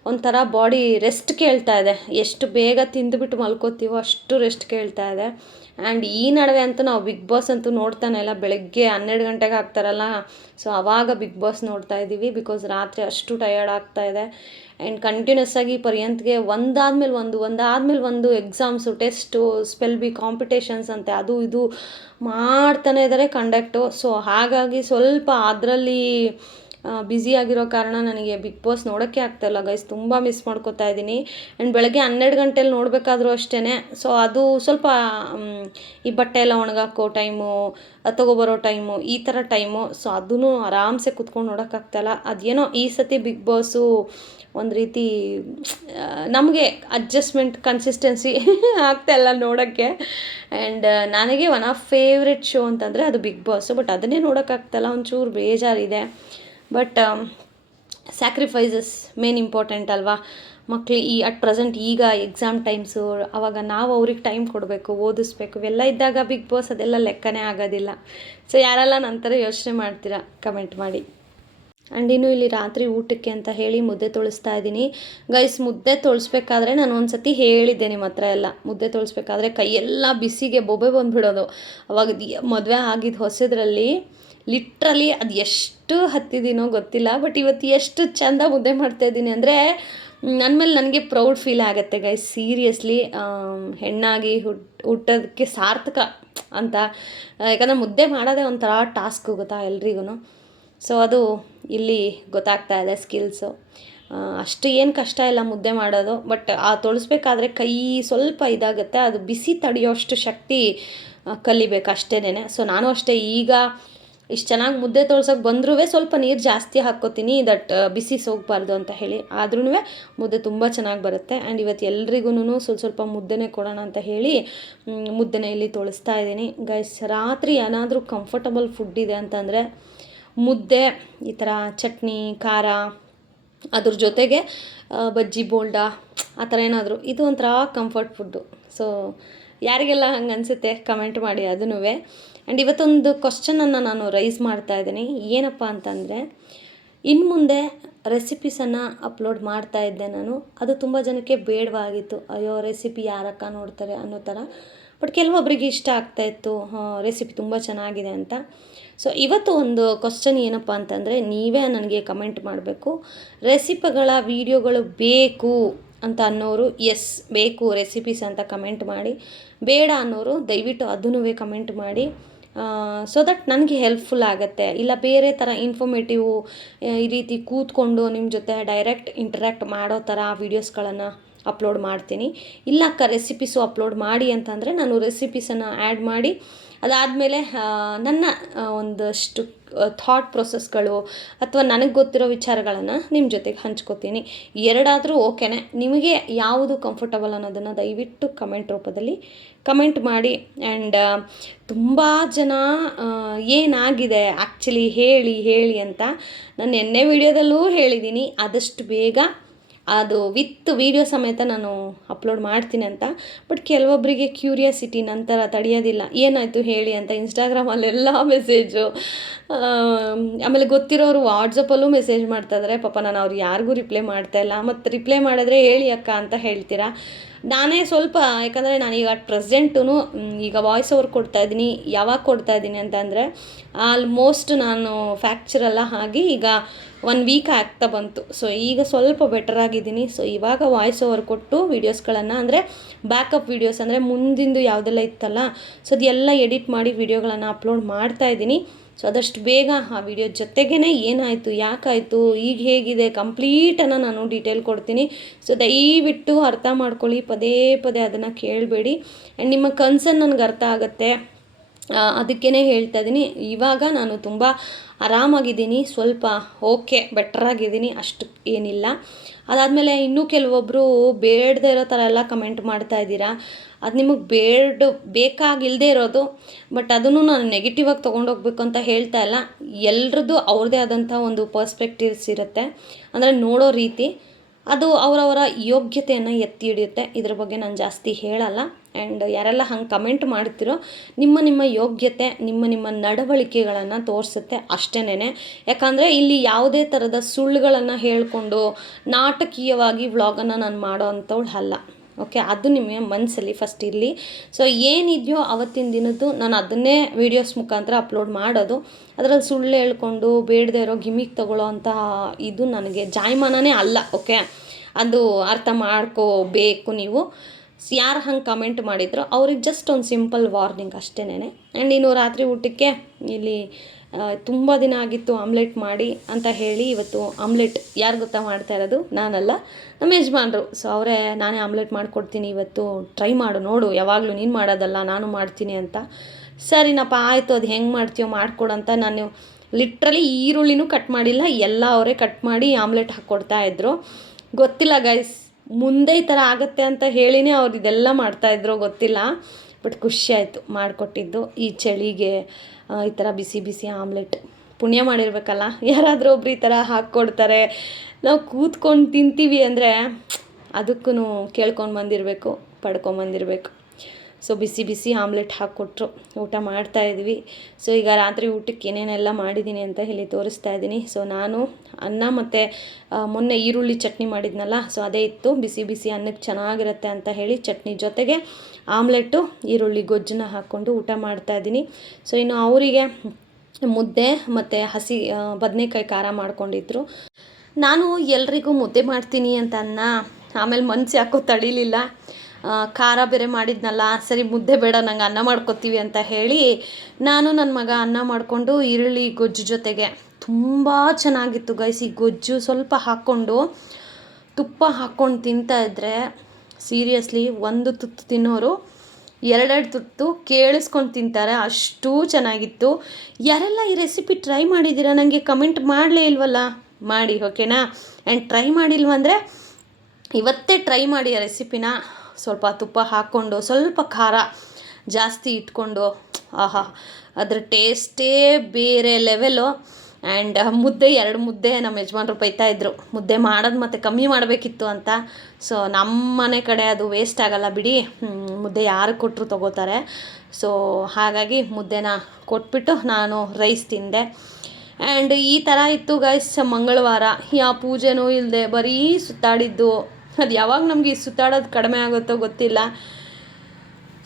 ಒಂಥರ ಬಾಡಿ ರೆಸ್ಟ್ ಕೇಳ್ತಾ ಇದೆ. ಎಷ್ಟು ಬೇಗ ತಿಂದುಬಿಟ್ಟು ಮಲ್ಕೋತೀವೋ ಅಷ್ಟು ರೆಸ್ಟ್ ಕೇಳ್ತಾ ಇದೆ. ಆ್ಯಂಡ್ ಈ ನಡುವೆ ಅಂತೂ ನಾವು ಬಿಗ್ ಬಾಸ್ ಅಂತೂ ನೋಡ್ತಾನೆ ಇಲ್ಲ. ಬೆಳಗ್ಗೆ 12 ಗಂಟೆಗೆ ಹಾಕ್ತಾರಲ್ಲ, ಸೊ ಆವಾಗ ಬಿಗ್ ಬಾಸ್ ನೋಡ್ತಾ ಇದ್ದೀವಿ. ಬಿಕಾಸ್ ರಾತ್ರಿ ಅಷ್ಟು ಟಯರ್ಡ್ ಆಗ್ತಾಯಿದೆ. ಆ್ಯಂಡ್ ಕಂಟಿನ್ಯೂಸ್ ಆಗಿ ಪರ್ಯಂತ್ಗೆ ಒಂದಾದ್ಮೇಲೆ ಒಂದು exams, test, spell B competitions ಅಂತೆ, ಅದು ಇದು ಮಾಡ್ತಾನೆ ಇದ್ದಾರೆ ಕಂಡಕ್ಟು. ಸೊ ಹಾಗಾಗಿ ಸ್ವಲ್ಪ ಅದರಲ್ಲಿ ಬ್ಯುಸಿಯಾಗಿರೋ ಕಾರಣ ನನಗೆ ಬಿಗ್ ಬಾಸ್ ನೋಡೋಕ್ಕೆ ಆಗ್ತಾಯಿಲ್ಲ ಗೈಸ್. ತುಂಬ ಮಿಸ್ ಮಾಡ್ಕೋತಾ ಇದ್ದೀನಿ. ಆ್ಯಂಡ್ ಬೆಳಗ್ಗೆ 12 ಗಂಟೆಲಿ ನೋಡಬೇಕಾದ್ರೂ ಅಷ್ಟೇ. ಸೊ ಅದು ಸ್ವಲ್ಪ ಈ ಬಟ್ಟೆ ಎಲ್ಲ ಒಣಗಾಕೋ ಟೈಮು, ತೊಗೊಬರೋ ಟೈಮು, ಈ ಥರ ಟೈಮು. ಸೊ ಅದೂ ಆರಾಮ್ಸೆ ಕುತ್ಕೊಂಡು ನೋಡೋಕ್ಕಾಗ್ತಾಯಿಲ್ಲ. ಅದೇನೋ ಈ ಸತಿ ಬಿಗ್ ಬಾಸು ಒಂದು ರೀತಿ ನಮಗೆ ಅಡ್ಜಸ್ಟ್ಮೆಂಟ್ ಕನ್ಸಿಸ್ಟೆನ್ಸಿ ಆಗ್ತಾಯಿಲ್ಲ ನೋಡೋಕ್ಕೆ. ಆ್ಯಂಡ್ ನನಗೆ ಒನ್ ಆಫ್ ಫೇವ್ರೆಟ್ ಶೋ ಅಂತಂದರೆ ಅದು ಬಿಗ್ ಬಾಸು. ಬಟ್ ಅದನ್ನೇ ನೋಡೋಕ್ಕಾಗ್ತಾಯಿಲ್ಲ, ಒಂಚೂರು ಬೇಜಾರಿದೆ. ಬಟ್ ಸ್ಯಾಕ್ರಿಫೈಸಸ್ ಮೇನ್ ಇಂಪಾರ್ಟೆಂಟ್ ಅಲ್ವಾ. ಮಕ್ಕಳು ಅಟ್ ಪ್ರೆಸೆಂಟ್ ಈಗ ಎಕ್ಸಾಮ್ ಟೈಮ್ಸು, ಆವಾಗ ನಾವು ಅವ್ರಿಗೆ ಟೈಮ್ ಕೊಡಬೇಕು, ಓದಿಸ್ಬೇಕು. ಇವೆಲ್ಲ ಇದ್ದಾಗ ಬಿಗ್ ಬಾಸ್ ಅದೆಲ್ಲ ಲೆಕ್ಕನೇ ಆಗೋದಿಲ್ಲ. ಸೊ ಯಾರೆಲ್ಲ ನಂತರ ಯೋಚನೆ ಮಾಡ್ತೀರಾ ಕಮೆಂಟ್ ಮಾಡಿ. ಆ್ಯಂಡ್ ಇನ್ನು ಇಲ್ಲಿ ರಾತ್ರಿ ಊಟಕ್ಕೆ ಅಂತ ಹೇಳಿ ಮುದ್ದೆ ತೊಳಿಸ್ತಾ ಇದ್ದೀನಿ ಗೈಸ್. ಮುದ್ದೆ ತೊಳಿಸ್ಬೇಕಾದ್ರೆ ನಾನು ಒಂದು ಸತಿ ಹೇಳಿದ್ದೆ ನಿಮ್ಮ ಹತ್ರ ಎಲ್ಲ, ಮುದ್ದೆ ತೊಳಿಸ್ಬೇಕಾದ್ರೆ ಕೈಯೆಲ್ಲ ಬಿಸಿಗೆ ಬೊಬ್ಬೆ ಬಂದುಬಿಡೋದು. ಅವಾಗ ಮದುವೆ ಆಗಿದ್ದು ಹೊಸದ್ರಲ್ಲಿ ಲಿಟ್ರಲಿ ಅದು ಎಷ್ಟು ಹತ್ತಿದ್ದೀನೋ ಗೊತ್ತಿಲ್ಲ. ಬಟ್ ಇವತ್ತು ಎಷ್ಟು ಚೆಂದ ಮುದ್ದೆ ಮಾಡ್ತಾಯಿದ್ದೀನಿ ಅಂದರೆ ನನ್ನ ಮೇಲೆ ನನಗೆ ಪ್ರೌಡ್ ಫೀಲ್ ಆಗುತ್ತೆ ಗೈಸ್. ಸೀರಿಯಸ್ಲಿ ಹೆಣ್ಣಾಗಿ ಹುಟ್ಟೋದಕ್ಕೆ ಸಾರ್ಥಕ ಅಂತ. ಯಾಕಂದರೆ ಮುದ್ದೆ ಮಾಡೋದೇ ಒಂಥರ ಟಾಸ್ಕ್ ಗೊತ್ತಾ ಎಲ್ರಿಗೂ. ಸೊ ಅದು ಇಲ್ಲಿ ಗೊತ್ತಾಗ್ತಾ ಇದೆ ಸ್ಕಿಲ್ಸು. ಅಷ್ಟು ಏನು ಕಷ್ಟ ಇಲ್ಲ ಮುದ್ದೆ ಮಾಡೋದು. ಬಟ್ ಆ ತೊಳಿಸ್ಬೇಕಾದ್ರೆ ಕೈ ಸ್ವಲ್ಪ ಇದಾಗುತ್ತೆ, ಅದು ಬಿಸಿ ತಡೆಯೋಷ್ಟು ಶಕ್ತಿ ಕಲಿಬೇಕು ಅಷ್ಟೇನೆ. ಸೊ ನಾನು ಅಷ್ಟೇ ಈಗ ಇಷ್ಟು ಚೆನ್ನಾಗಿ ಮುದ್ದೆ ತೊಳ್ಸೋಕೆ ಬಂದ್ರೂ ಸ್ವಲ್ಪ ನೀರು ಜಾಸ್ತಿ ಹಾಕ್ಕೋತೀನಿ, ದಟ್ ಬಿಸಿ ಸೋಗಬಾರ್ದು ಅಂತ ಹೇಳಿ. ಆದ್ರೂ ಮುದ್ದೆ ತುಂಬ ಚೆನ್ನಾಗಿ ಬರುತ್ತೆ. ಆ್ಯಂಡ್ ಇವತ್ತು ಎಲ್ರಿಗೂ ಸ್ವಲ್ಪ ಮುದ್ದೆನೇ ಕೊಡೋಣ ಅಂತ ಹೇಳಿ ಮುದ್ದೆನೇ ಇಲ್ಲಿ ತೊಳಿಸ್ತಾ ಇದ್ದೀನಿ ಗೈಸ್. ರಾತ್ರಿ ಏನಾದರೂ ಕಂಫರ್ಟಬಲ್ ಫುಡ್ ಇದೆ ಅಂತಂದರೆ ಮುದ್ದೆ, ಈ ಥರ ಚಟ್ನಿ ಖಾರ, ಅದ್ರ ಜೊತೆಗೆ ಬಜ್ಜಿ ಬೋಂಡ ಆ ಥರ ಏನಾದರೂ, ಇದು ಒಂಥರ ಕಂಫರ್ಟ್ ಫುಡ್ಡು. ಸೊ ಯಾರಿಗೆಲ್ಲ ಹಂಗೆ ಅನಿಸುತ್ತೆ ಕಮೆಂಟ್ ಮಾಡಿ ಅದನ್ನೂ. ಆ್ಯಂಡ್ ಇವತ್ತೊಂದು ಕ್ವಶ್ಚನನ್ನು ನಾನು ರೈಸ್ ಮಾಡ್ತಾ ಇದ್ದೀನಿ. ಏನಪ್ಪ ಅಂತಂದರೆ, ಇನ್ನು ಮುಂದೆ ರೆಸಿಪೀಸನ್ನು ಅಪ್ಲೋಡ್ ಮಾಡ್ತಾ ಇದ್ದೆ ನಾನು, ಅದು ತುಂಬ ಜನಕ್ಕೆ ಬೇಡವಾಗಿತ್ತು. ಅಯ್ಯೋ ರೆಸಿಪಿ ಯಾರಕ್ಕ ನೋಡ್ತಾರೆ ಅನ್ನೋ ಥರ. ಬಟ್ ಕೆಲವೊಬ್ಬರಿಗೆ ಇಷ್ಟ ಆಗ್ತಾಯಿತ್ತು, ರೆಸಿಪಿ ತುಂಬ ಚೆನ್ನಾಗಿದೆ ಅಂತ. ಸೊ ಇವತ್ತು ಒಂದು ಕ್ವಶ್ಚನ್ ಏನಪ್ಪ ಅಂತಂದರೆ, ನೀವೇ ನನಗೆ ಕಮೆಂಟ್ ಮಾಡಬೇಕು. ರೆಸಿಪಿಗಳ ವೀಡಿಯೋಗಳು ಬೇಕು ಅಂತ ಅನ್ನೋರು ಎಸ್ ಬೇಕು ರೆಸಿಪೀಸ್ ಅಂತ ಕಮೆಂಟ್ ಮಾಡಿ. ಬೇಡ ಅನ್ನೋರು ದಯವಿಟ್ಟು ಅದನ್ನೂ ಕಮೆಂಟ್ ಮಾಡಿ. ಸೊ ದಟ್ ನನಗೆ ಹೆಲ್ಪ್ಫುಲ್ ಆಗುತ್ತೆ. ಇಲ್ಲ ಬೇರೆ ಥರ ಇನ್ಫಾರ್ಮೇಟಿವು ಈ ರೀತಿ ಕೂತ್ಕೊಂಡು ನಿಮ್ಮ ಜೊತೆ ಡೈರೆಕ್ಟ್ ಇಂಟರ್ಯಾಕ್ಟ್ ಮಾಡೋ ಥರ ವೀಡಿಯೋಸ್ಗಳನ್ನು ಅಪ್ಲೋಡ್ ಮಾಡ್ತೀನಿ. ಇಲ್ಲ ರೆಸಿಪೀಸು ಅಪ್ಲೋಡ್ ಮಾಡಿ ಅಂತಂದರೆ ನಾನು ರೆಸಿಪೀಸನ್ನು ಆ್ಯಡ್ ಮಾಡಿ ಅದಾದಮೇಲೆ ನನ್ನ ಒಂದಷ್ಟು ಥಾಟ್ ಪ್ರೊಸೆಸ್ಗಳು ಅಥವಾ ನನಗೆ ಗೊತ್ತಿರೋ ವಿಚಾರಗಳನ್ನು ನಿಮ್ಮ ಜೊತೆಗೆ ಹಂಚ್ಕೋತೀನಿ. ಎರಡಾದರೂ ಓಕೆನೇ. ನಿಮಗೆ ಯಾವುದು ಕಂಫರ್ಟಬಲ್ ಅನ್ನೋದನ್ನು ದಯವಿಟ್ಟು ಕಮೆಂಟ್ ರೂಪದಲ್ಲಿ ಕಮೆಂಟ್ ಮಾಡಿ. ಆ್ಯಂಡ್ ತುಂಬ ಜನ ಏನಾಗಿದೆ ಆ್ಯಕ್ಚುಲಿ ಹೇಳಿ ಅಂತ ನಾನು ನಿನ್ನೆ ವಿಡಿಯೋದಲ್ಲೂ ಹೇಳಿದ್ದೀನಿ, ಆದಷ್ಟು ಬೇಗ ಅದು ವಿತ್ ವೀಡಿಯೋ ಸಮೇತ ನಾನು ಅಪ್ಲೋಡ್ ಮಾಡ್ತೀನಿ ಅಂತ. ಬಟ್ ಕೆಲವೊಬ್ಬರಿಗೆ ಕ್ಯೂರಿಯಾಸಿಟಿ ನಂತರ ತಡೆಯೋದಿಲ್ಲ, ಏನಾಯಿತು ಹೇಳಿ ಅಂತ. ಇನ್ಸ್ಟಾಗ್ರಾಮಲ್ಲೆಲ್ಲ ಮೆಸೇಜು, ಆಮೇಲೆ ಗೊತ್ತಿರೋರು ವಾಟ್ಸಪ್ಪಲ್ಲೂ ಮೆಸೇಜ್ ಮಾಡ್ತಾಯಿದ್ದಾರೆ. ಪಾಪ ನಾನು ಅವ್ರು ಯಾರಿಗೂ ರಿಪ್ಲೈ ಮಾಡ್ತಾಯಿಲ್ಲ. ಮತ್ತು ರಿಪ್ಲೈ ಮಾಡಿದ್ರೆ ಹೇಳಿ ಅಕ್ಕ ಅಂತ ಹೇಳ್ತೀರಾ. ನಾನೇ ಸ್ವಲ್ಪ, ಯಾಕಂದರೆ ನಾನೀಗ ಪ್ರೆಸೆಂಟು ಈಗ ವಾಯ್ಸ್ ಓವರ್ ಕೊಡ್ತಾಯಿದ್ದೀನಿ. ಯಾವಾಗ ಕೊಡ್ತಾಯಿದ್ದೀನಿ ಅಂತಂದರೆ ಆಲ್ಮೋಸ್ಟ್ ನಾನು ಫ್ಯಾಕ್ಚರೆಲ್ಲ ಆಗಿ ಈಗ 1 ವೀಕ್ ಆಗ್ತಾ ಬಂತು. ಸೊ ಈಗ ಸ್ವಲ್ಪ ಬೆಟರ್ ಆಗಿದ್ದೀನಿ. ಸೊ ಇವಾಗ ವಾಯ್ಸ್ ಓವರ್ ಕೊಟ್ಟು ವೀಡಿಯೋಸ್ಗಳನ್ನು, ಅಂದರೆ ಬ್ಯಾಕಪ್ ವೀಡಿಯೋಸ್, ಅಂದರೆ ಮುಂದಿಂದು ಯಾವುದೆಲ್ಲ ಇತ್ತಲ್ಲ, ಸೊ ಅದೆಲ್ಲ ಎಡಿಟ್ ಮಾಡಿ ವೀಡಿಯೋಗಳನ್ನು ಅಪ್ಲೋಡ್ ಮಾಡ್ತಾಯಿದ್ದೀನಿ. ಸೊ ಆದಷ್ಟು ಬೇಗ ಆ ವಿಡಿಯೋ ಜೊತೆಗೇ ಏನಾಯಿತು, ಯಾಕಾಯಿತು, ಈಗ ಹೇಗಿದೆ ಕಂಪ್ಲೀಟನ್ನು ನಾನು ಡೀಟೇಲ್ ಕೊಡ್ತೀನಿ. ಸೊ ದಯವಿಟ್ಟು ಅರ್ಥ ಮಾಡ್ಕೊಳ್ಳಿ, ಪದೇ ಪದೇ ಅದನ್ನು ಕೇಳಬೇಡಿ. ಆ್ಯಂಡ್ ನಿಮ್ಮ ಕನ್ಸರ್ನ್ ನನಗೆ ಅರ್ಥ ಆಗುತ್ತೆ, ಅದಕ್ಕೇ ಹೇಳ್ತಾ ಇದ್ದೀನಿ. ಇವಾಗ ನಾನು ತುಂಬ ಆರಾಮಾಗಿದ್ದೀನಿ, ಸ್ವಲ್ಪ ಓಕೆ ಬೆಟ್ರಾಗಿದ್ದೀನಿ, ಅಷ್ಟು ಏನಿಲ್ಲ. ಅದಾದಮೇಲೆ ಇನ್ನೂ ಕೆಲವೊಬ್ಬರು ಬೇಡದೇ ಇರೋ ಥರ ಎಲ್ಲ ಕಮೆಂಟ್ ಮಾಡ್ತಾಯಿದ್ದೀರಾ. ಅದು ನಿಮಗೆ ಬೇಕಾಗಿಲ್ಲದೆ ಇರೋದು. ಬಟ್ ಅದನ್ನು ನಾನು ನೆಗೆಟಿವಾಗಿ ತೊಗೊಂಡೋಗ್ಬೇಕು ಅಂತ ಹೇಳ್ತಾ ಇಲ್ಲ. ಎಲ್ರದ್ದು ಅವ್ರದ್ದೇ ಆದಂಥ ಒಂದು ಪರ್ಸ್ಪೆಕ್ಟಿವ್ಸ್ ಇರುತ್ತೆ, ಅಂದರೆ ನೋಡೋ ರೀತಿ. ಅದು ಅವರವರ ಯೋಗ್ಯತೆಯನ್ನು ಎತ್ತಿ ಹಿಡಿಯುತ್ತೆ. ಇದ್ರ ಬಗ್ಗೆ ನಾನು ಜಾಸ್ತಿ ಹೇಳಲ್ಲ. ಆ್ಯಂಡ್ ಯಾರೆಲ್ಲ ಹಂಗೆ ಕಮೆಂಟ್ ಮಾಡ್ತಿರೋ, ನಿಮ್ಮ ಯೋಗ್ಯತೆ, ನಿಮ್ಮ ನಡವಳಿಕೆಗಳನ್ನು ತೋರಿಸುತ್ತೆ ಅಷ್ಟೇನೆ. ಯಾಕಂದರೆ ಇಲ್ಲಿ ಯಾವುದೇ ಥರದ ಸುಳ್ಳುಗಳನ್ನು ಹೇಳಿಕೊಂಡು ನಾಟಕೀಯವಾಗಿ ವ್ಲಾಗನ್ನು ನಾನು ಮಾಡೋ ಅಂಥವಳು ಅಲ್ಲ. ಓಕೆ, ಅದು ನಿಮಗೆ ಮನಸ್ಸಲ್ಲಿ ಫಸ್ಟ್ ಇರಲಿ. ಸೊ ಏನಿದೆಯೋ ಅವತ್ತಿನ ದಿನದ್ದು ನಾನು ಅದನ್ನೇ ವೀಡಿಯೋಸ್ ಮುಖಾಂತರ ಅಪ್ಲೋಡ್ ಮಾಡೋದು. ಅದರಲ್ಲಿ ಸುಳ್ಳು ಹೇಳ್ಕೊಂಡು ಬೇಡದೇ ಇರೋ ಗಿಮಿಕ್ ತೊಗೊಳ್ಳೋ ಅಂಥ ಇದು ನನಗೆ ಜಾಯಮಾನನೇ ಅಲ್ಲ. ಓಕೆ, ಅದು ಅರ್ಥ ಮಾಡ್ಕೋಬೇಕು ನೀವು. ಯಾರು ಹಂಗೆ ಕಮೆಂಟ್ ಮಾಡಿದ್ರು ಅವ್ರಿಗೆ ಜಸ್ಟ್ ಒಂದು ಸಿಂಪಲ್ ವಾರ್ನಿಂಗ್ ಅಷ್ಟೇನೆ. ಆ್ಯಂಡ್ ಇನ್ನು ರಾತ್ರಿ ಊಟಕ್ಕೆ ಇಲ್ಲಿ ತುಂಬ ದಿನ ಆಗಿತ್ತು ಆಮ್ಲೆಟ್ ಮಾಡಿ ಅಂತ ಹೇಳಿ ಇವತ್ತು ಆಮ್ಲೆಟ್ ಯಾರು ಗೊತ್ತಾ ಮಾಡ್ತಾ ಇರೋದು, ನಾನಲ್ಲ, ನಮ್ಮ ಯಜಮಾನ್ರು. ಸೊ ಅವರೇ, ನಾನೇ ಆಮ್ಲೆಟ್ ಮಾಡಿಕೊಡ್ತೀನಿ ಇವತ್ತು, ಟ್ರೈ ಮಾಡು ನೋಡು, ಯಾವಾಗಲೂ ನೀನು ಮಾಡೋದಲ್ಲ ನಾನು ಮಾಡ್ತೀನಿ ಅಂತ. ಸರಿನಪ್ಪ ಆಯಿತು, ಅದು ಹೆಂಗೆ ಮಾಡ್ತೀಯೋ ಮಾಡಿಕೊಡಂತ. ನಾನು ಲಿಟ್ರಲಿ ಈರುಳ್ಳಿನೂ ಕಟ್ ಮಾಡಿಲ್ಲ, ಎಲ್ಲ ಅವರೇ ಕಟ್ ಮಾಡಿ ಆಮ್ಲೆಟ್ ಹಾಕ್ಕೊಡ್ತಾಯಿದ್ರು. ಗೊತ್ತಿಲ್ಲ ಗೈಸ್, ಮುಂದೆ ಈ ಥರ ಆಗುತ್ತೆ ಅಂತ ಹೇಳಿನೇ ಅವ್ರು ಇದೆಲ್ಲ ಮಾಡ್ತಾಯಿದ್ರು, ಗೊತ್ತಿಲ್ಲ. ಬಟ್ ಖುಷಿ ಆಯಿತು ಮಾಡಿಕೊಟ್ಟಿದ್ದು. ಈ ಚಳಿಗೆ ಈ ಥರ ಬಿಸಿ ಬಿಸಿ ಆಮ್ಲೆಟ್, ಪುಣ್ಯ ಮಾಡಿರ್ಬೇಕಲ್ಲ, ಯಾರಾದರೂ ಒಬ್ರು ಈ ಥರ ಹಾಕ್ಕೊಡ್ತಾರೆ. ನಾವು ಕೂತ್ಕೊಂಡು ತಿಂತೀವಿ ಅಂದರೆ ಅದಕ್ಕೂ ಕೇಳ್ಕೊಂಡು ಬಂದಿರಬೇಕು, ಪಡ್ಕೊಂಬಂದಿರಬೇಕು. ಸೊ ಬಿಸಿ ಬಿಸಿ ಆಮ್ಲೆಟ್ ಹಾಕ್ಕೊಟ್ರು, ಊಟ ಮಾಡ್ತಾಯಿದ್ವಿ. ಸೊ ಈಗ ರಾತ್ರಿ ಊಟಕ್ಕೆ ಏನೇನೆಲ್ಲ ಮಾಡಿದ್ದೀನಿ ಅಂತ ಹೇಳಿ ತೋರಿಸ್ತಾ ಇದ್ದೀನಿ. ಸೊ ನಾನು ಅನ್ನ ಮತ್ತು ಮೊನ್ನೆ ಈರುಳ್ಳಿ ಚಟ್ನಿ ಮಾಡಿದ್ನಲ್ಲ, ಸೊ ಅದೇ ಇತ್ತು. ಬಿಸಿ ಬಿಸಿ ಅನ್ನಕ್ಕೆ ಚೆನ್ನಾಗಿರುತ್ತೆ ಅಂತ ಹೇಳಿ ಚಟ್ನಿ ಜೊತೆಗೆ ಆಮ್ಲೆಟ್ಟು ಈರುಳ್ಳಿ ಗೊಜ್ಜನ್ನ ಹಾಕ್ಕೊಂಡು ಊಟ ಮಾಡ್ತಾಯಿದ್ದೀನಿ. ಸೊ ಇನ್ನು ಅವರಿಗೆ ಮುದ್ದೆ ಮತ್ತು ಹಸಿ ಬದನೆಕಾಯಿ ಖಾರ ಮಾಡ್ಕೊಂಡಿದ್ರು. ನಾನು ಎಲ್ರಿಗೂ ಮುದ್ದೆ ಮಾಡ್ತೀನಿ ಅಂತ ಆಮೇಲೆ ಮನಸ್ಸು ಯಾಕೋ ತಡೀಲಿಲ್ಲ. ಖಾರ ಬೇರೆ ಮಾಡಿದ್ನಲ್ಲ, ಸರಿ ಮುದ್ದೆ ಬೇಡ ನಂಗೆ ಅನ್ನ ಮಾಡ್ಕೊತೀವಿ ಅಂತ ಹೇಳಿ ನಾನು ನನ್ನ ಮಗ ಅನ್ನ ಮಾಡಿಕೊಂಡು ಈರುಳ್ಳಿ ಗೊಜ್ಜು ಜೊತೆಗೆ ತುಂಬ ಚೆನ್ನಾಗಿತ್ತು ಗೈಸ್. ಈ ಗೊಜ್ಜು ಸ್ವಲ್ಪ ಹಾಕ್ಕೊಂಡು ತುಪ್ಪ ಹಾಕ್ಕೊಂಡು ತಿಂತಾಯಿದ್ರೆ ಸೀರಿಯಸ್ಲಿ ಒಂದು ತುತ್ತು ತಿನ್ನೋರು 2 ತುತ್ತು ಕೇಳಿಸ್ಕೊಂಡು ತಿಂತಾರೆ, ಅಷ್ಟೂ ಚೆನ್ನಾಗಿತ್ತು. ಯಾರೆಲ್ಲ ಈ ರೆಸಿಪಿ ಟ್ರೈ ಮಾಡಿದ್ದೀರಾ ನನಗೆ ಕಮೆಂಟ್ ಮಾಡಲೇ ಇಲ್ವಲ್ಲ, ಮಾಡಿ ಓಕೆನಾ. ಆ್ಯಂಡ್ ಟ್ರೈ ಮಾಡಿಲ್ವಂದರೆ ಇವತ್ತೇ ಟ್ರೈ ಮಾಡಿ ಆ ರೆಸಿಪಿನ. ಸ್ವಲ್ಪ ತುಪ್ಪ ಹಾಕ್ಕೊಂಡು ಸ್ವಲ್ಪ ಖಾರ ಜಾಸ್ತಿ ಇಟ್ಕೊಂಡು, ಆಹಾ ಅದ್ರ ಟೇಸ್ಟೇ ಬೇರೆ ಲೆವೆಲು. ಆ್ಯಂಡ್ ಮುದ್ದೆ 2 ಮುದ್ದೆ ನಮ್ಮ ಯಜಮಾನ್ರು ಬೈತಾಯಿದ್ರು, ಮುದ್ದೆ ಮಾಡೋದು ಮತ್ತು ಕಮ್ಮಿ ಮಾಡಬೇಕಿತ್ತು ಅಂತ. ಸೊ ನಮ್ಮ ಮನೆ ಕಡೆ ಅದು ವೇಸ್ಟ್ ಆಗೋಲ್ಲ ಬಿಡಿ, ಮುದ್ದೆ ಯಾರು ಕೊಟ್ಟರು ತೊಗೋತಾರೆ. ಸೊ ಹಾಗಾಗಿ ಮುದ್ದೆನ ಕೊಟ್ಬಿಟ್ಟು ನಾನು ರೈಸ್ ತಿಂದೆ. ಆ್ಯಂಡ್ ಈ ಥರ ಇತ್ತು ಗೈಸ್ ಮಂಗಳವಾರ. ಯಾವ ಪೂಜೆನೂ ಇಲ್ಲದೆ ಬರೀ ಸುತ್ತಾಡಿದ್ದು. ಅದು ಯಾವಾಗ ನಮಗೆ ಸುತ್ತಾಡೋದು ಕಡಿಮೆ ಆಗುತ್ತೋ ಗೊತ್ತಿಲ್ಲ.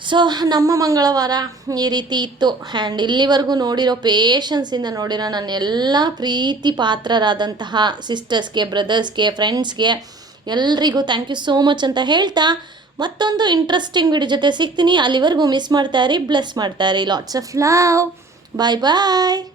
ಸೊ ನಮ್ಮ ಮಂಗಳವಾರ ಈ ರೀತಿ ಇತ್ತು. ಆ್ಯಂಡ್ ಇಲ್ಲಿವರೆಗೂ ನೋಡಿರೋ ಪೇಷನ್ಸಿಂದ ನೋಡಿರೋ ನನ್ನ ಎಲ್ಲ ಪ್ರೀತಿ ಪಾತ್ರರಾದಂತಹ ಸಿಸ್ಟರ್ಸ್ಗೆ, ಬ್ರದರ್ಸ್ಗೆ, ಫ್ರೆಂಡ್ಸ್ಗೆ ಎಲ್ರಿಗೂ ಥ್ಯಾಂಕ್ ಯು ಸೋ ಮಚ್ ಅಂತ ಹೇಳ್ತಾ ಮತ್ತೊಂದು ಇಂಟ್ರೆಸ್ಟಿಂಗ್ ವಿಡಿಯೋ ಜೊತೆ ಸಿಗ್ತೀನಿ. ಅಲ್ಲಿವರೆಗೂ ಮಿಸ್ ಮಾಡ್ತಾ ಇರಿ, ಬ್ಲೆಸ್ ಮಾಡ್ತಾ ಇರಿ. Lots of love. Bye bye.